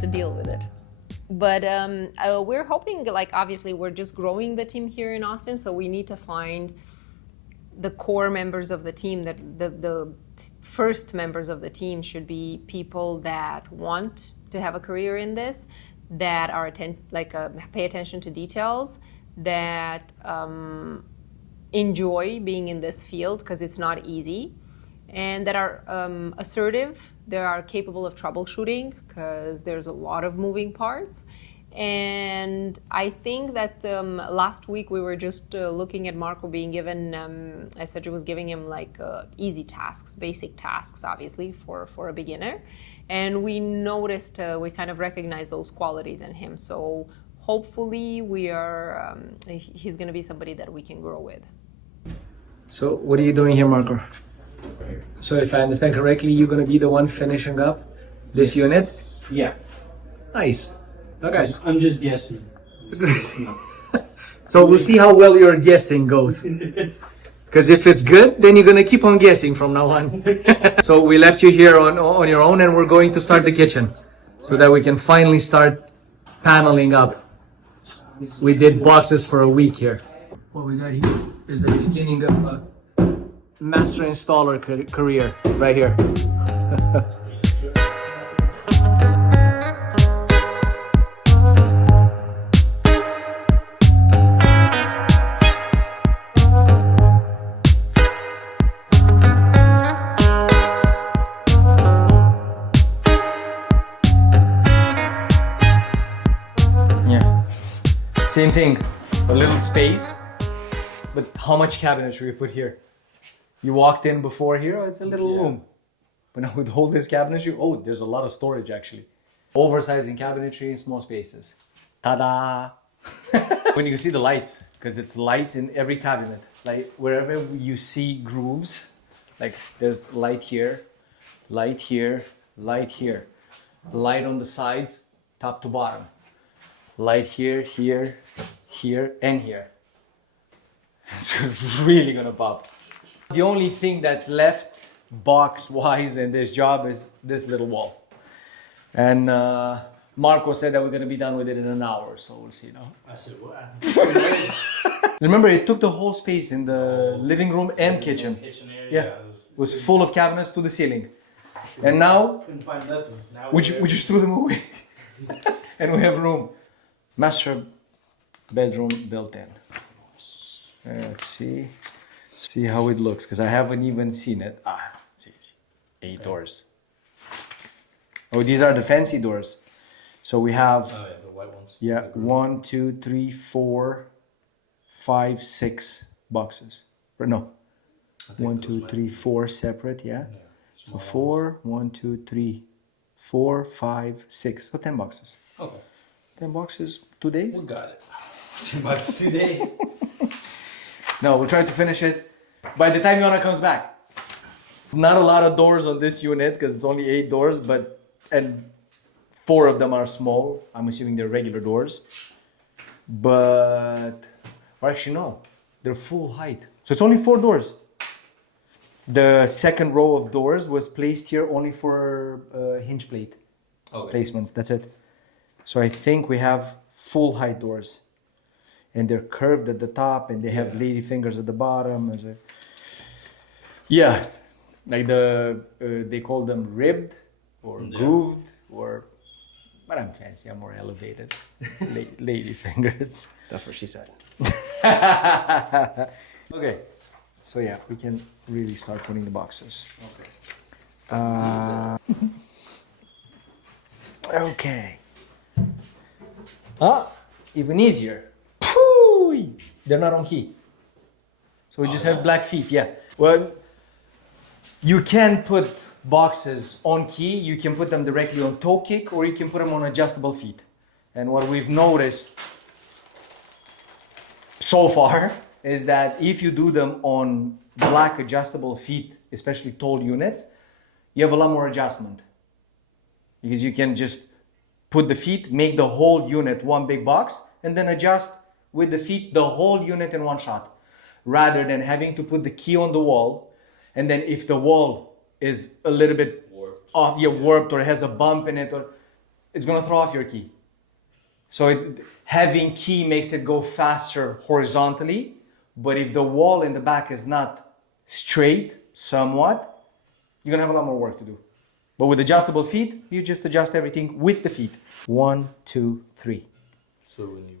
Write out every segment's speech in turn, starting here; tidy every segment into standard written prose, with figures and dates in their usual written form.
To deal with it. But we're hoping, like, obviously we're just growing the team here in Austin, so we need to find the core members of the team. That the first members of the team should be people that want to have a career in this, that are pay attention to details, that enjoy being in this field because it's not easy, and that are assertive. They are capable of troubleshooting because there's a lot of moving parts. And I think that last week we were just looking at Marco being given, I said, was giving him like easy tasks, basic tasks, obviously, for a beginner. And we noticed, we kind of recognized those qualities in him. So hopefully he's going to be somebody that we can grow with. So what are you doing here, Marco? So if I understand correctly, you're going to be the one finishing up this unit? Yeah. Nice. Okay. I'm just guessing. So we'll see how well your guessing goes. Because if it's good, then you're going to keep on guessing from now on. So we left you here on your own, and we're going to start the kitchen so that we can finally start paneling up. We did boxes for a week here. What we got here is the beginning of a master installer career right here. Yeah, same thing, a little space, but how much cabinetry we put here? You walked in before here, oh, it's a little room. But now with all this cabinetry, oh, there's a lot of storage actually. Oversized in cabinetry in small spaces. Ta-da! When you see the lights, because it's lights in every cabinet. Like wherever you see grooves, like there's light here, light here, light here. Light on the sides, top to bottom. Light here, here, here, and here. It's really gonna pop. The only thing that's left box-wise in this job is this little wall. And Marco said that we're going to be done with it in an hour, so we'll see now. I said, what? Remember, it took the whole space in the living room and kitchen. Kitchen area. Yeah, it was full of cabinets to the ceiling. And now, Couldn't find nothing. Now we just threw them away. And we have room. Master bedroom built in. Let's see. See how it looks, because I haven't even seen it. It's easy. 8 doors. Oh, these are the fancy doors. So we have, oh, yeah, the white ones. yeah, 1, 2, 3, 4, 5, 6 boxes. Or no, 1, 2, 3, 4 separate, yeah. So 4, 1, 2, 3, 4, 5, 6. So 10 boxes. Okay. 10 boxes, 2 days? We got it. $10 today. No, we'll try to finish it by the time Yona comes back. Not a lot of doors on this unit because it's only 8 doors, and 4 of them are small. I'm assuming they're regular doors. Or actually no, they're full height. So it's only 4 doors. The second row of doors was placed here only for hinge plate placement. That's it. So I think we have full height doors. And they're curved at the top, and they have lady fingers at the bottom. Yeah, like they call them ribbed or grooved, but I'm fancy. I'm more elevated. Lady fingers. That's what she said. Okay, so yeah, we can really start putting the boxes. Okay. Okay. Even easier. They're not on key. So we just have black feet, yeah. Well, you can put boxes on key. You can put them directly on toe kick, or you can put them on adjustable feet. And what we've noticed so far is that if you do them on black adjustable feet, especially tall units, you have a lot more adjustment. Because you can just put the feet, make the whole unit one big box, and then adjust with the feet the whole unit in one shot. Rather than having to put the key on the wall, and then if the wall is a little bit warped or has a bump in it, or it's gonna throw off your key. So having key makes it go faster horizontally, but if the wall in the back is not straight somewhat, you're gonna have a lot more work to do. But with adjustable feet, you just adjust everything with the feet. 1, 2, 3. So when you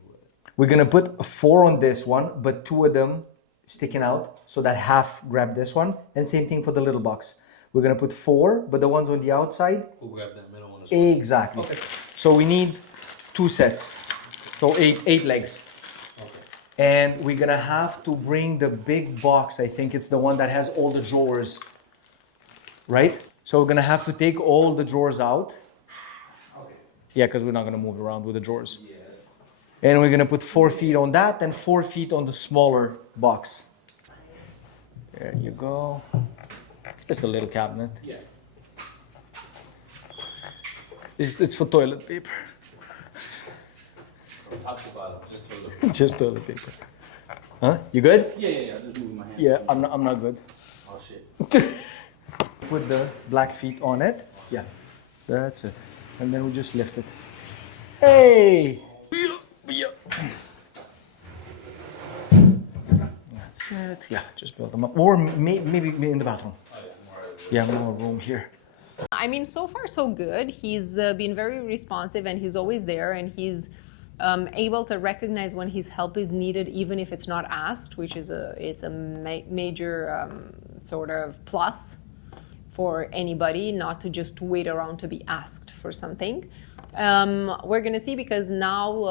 We're gonna put 4 on this one, but 2 of them sticking out, so that half grab this one, and same thing for the little box. We're gonna put 4, but the ones on the outside, we'll grab that middle one as well. exactly. Okay. So we need 2 sets, so 8 legs. Okay. And we're gonna have to bring the big box. I think it's the one that has all the drawers, right? So we're gonna have to take all the drawers out. Okay. Yeah, because we're not gonna move around with the drawers. Yes. And we're gonna put 4 feet on that and 4 feet on the smaller box. There you go. Just a little cabinet. Yeah. It's for toilet paper. From top to bottom, just to look. Just toilet paper. Huh? You good? Yeah. Just moving my hand. Yeah, I'm not good. Oh shit. Put the black feet on it. Yeah, that's it. And then we just lift it. Hey! That's it. Yeah, just build them up. Or maybe in the bathroom. Yeah, more room here. I mean, so far so good. He's been very responsive, and he's always there, and he's able to recognize when his help is needed, even if it's not asked, which is a major sort of plus for anybody, not to just wait around to be asked for something. We're gonna see, because now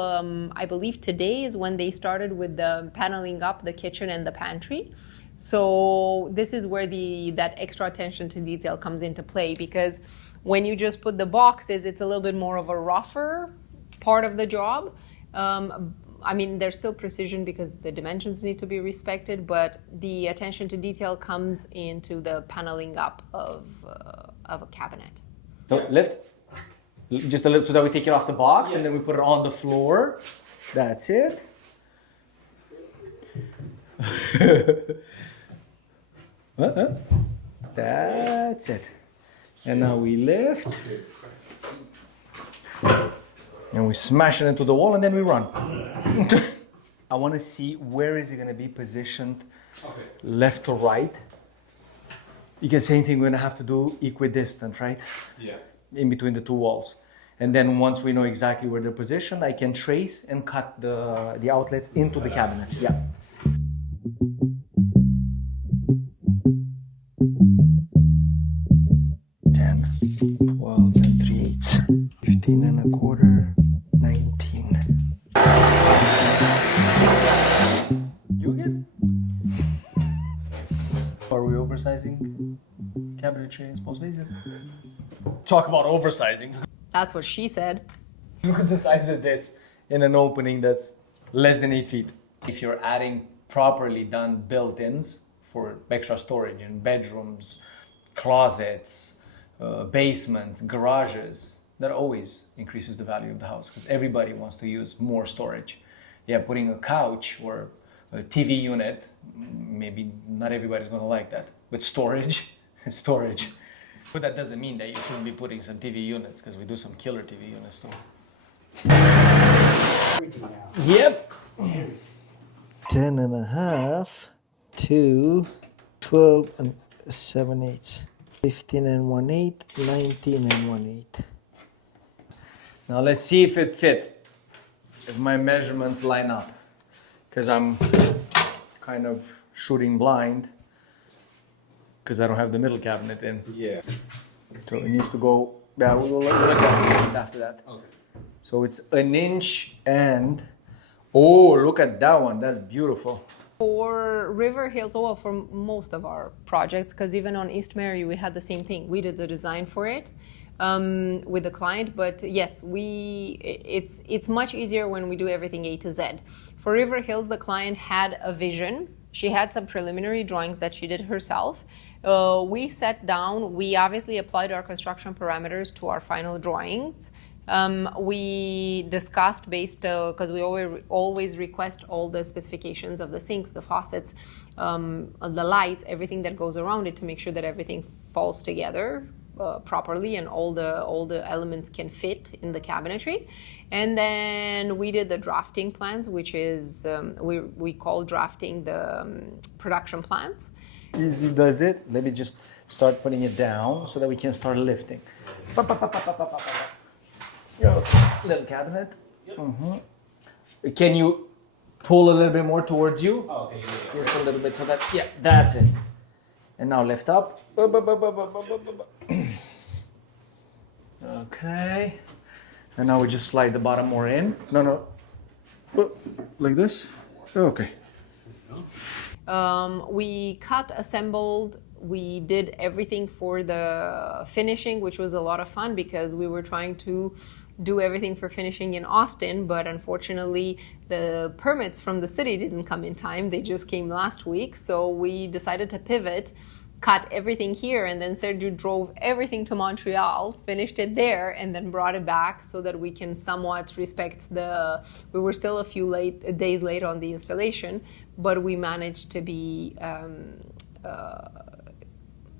I believe today is when they started with the paneling up the kitchen and the pantry. So this is where that extra attention to detail comes into play, because when you just put the boxes, it's a little bit more of a rougher part of the job. I mean, there's still precision because the dimensions need to be respected, but the attention to detail comes into the paneling up of a cabinet. So lift. Just a little, so that we take it off the box, and then we put it on the floor. That's it. That's it. And now we lift. And we smash it into the wall, and then we run. I want to see where is it going to be positioned, left or right. Because same thing we're going to have to do equidistant, right? Yeah. In between the 2 walls. And then once we know exactly where they're positioned, I can trace and cut the outlets into the cabinet. Yeah. Ten, 12 and 3/8, 15 and a quarter, 19. You again? Are we oversizing cabinetry in small spaces? Talk about oversizing. That's what she said. Look at the size of this in an opening that's less than 8 feet. If you're adding properly done built-ins for extra storage in bedrooms, closets, basements, garages, that always increases the value of the house, because everybody wants to use more storage. Yeah, putting a couch or a TV unit, maybe not everybody's gonna like that. But storage is storage. But that doesn't mean that you shouldn't be putting some TV units, because we do some killer TV units too. Yep. 10 and a half, 2, 12 and 7/8, 15 and 1/8, 19 and 1/8. Now let's see if it fits, if my measurements line up, because I'm kind of shooting blind, because I don't have the middle cabinet in. Yeah. So it needs to go, yeah, we'll adjust the feet after that. Okay. So it's 1 inch and, oh, look at that one, that's beautiful. For River Hills, well, for most of our projects, because even on East Mary, we had the same thing. We did the design for it with the client, but yes, it's much easier when we do everything A to Z. For River Hills, the client had a vision. She had some preliminary drawings that she did herself. We sat down, we obviously applied our construction parameters to our final drawings. We discussed based, because we always request all the specifications of the sinks, the faucets, the lights, everything that goes around it to make sure that everything falls together properly and all the elements can fit in the cabinetry. And then we did the drafting plans, which is, we call drafting the production plans. Easy does it. Let me just start putting it down so that we can start lifting. Yo, little cabinet. Yep. Can you pull a little bit more towards you? Oh, okay. Just a little bit so that, yeah, that's it. And now lift up. Okay. And now we just slide the bottom more in. No. Like this? Okay. We cut, assembled, we did everything for the finishing, which was a lot of fun because we were trying to do everything for finishing in Austin, but unfortunately the permits from the city didn't come in time. They just came last week. So we decided to pivot, cut everything here, and then Sergio drove everything to Montreal, finished it there, and then brought it back so that we can somewhat respect we were still a few days late on the installation, but we managed to be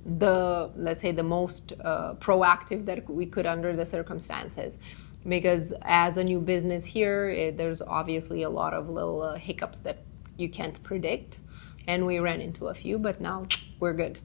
let's say the most proactive that we could under the circumstances. Because as a new business here, there's obviously a lot of little hiccups that you can't predict. And we ran into a few, but now we're good.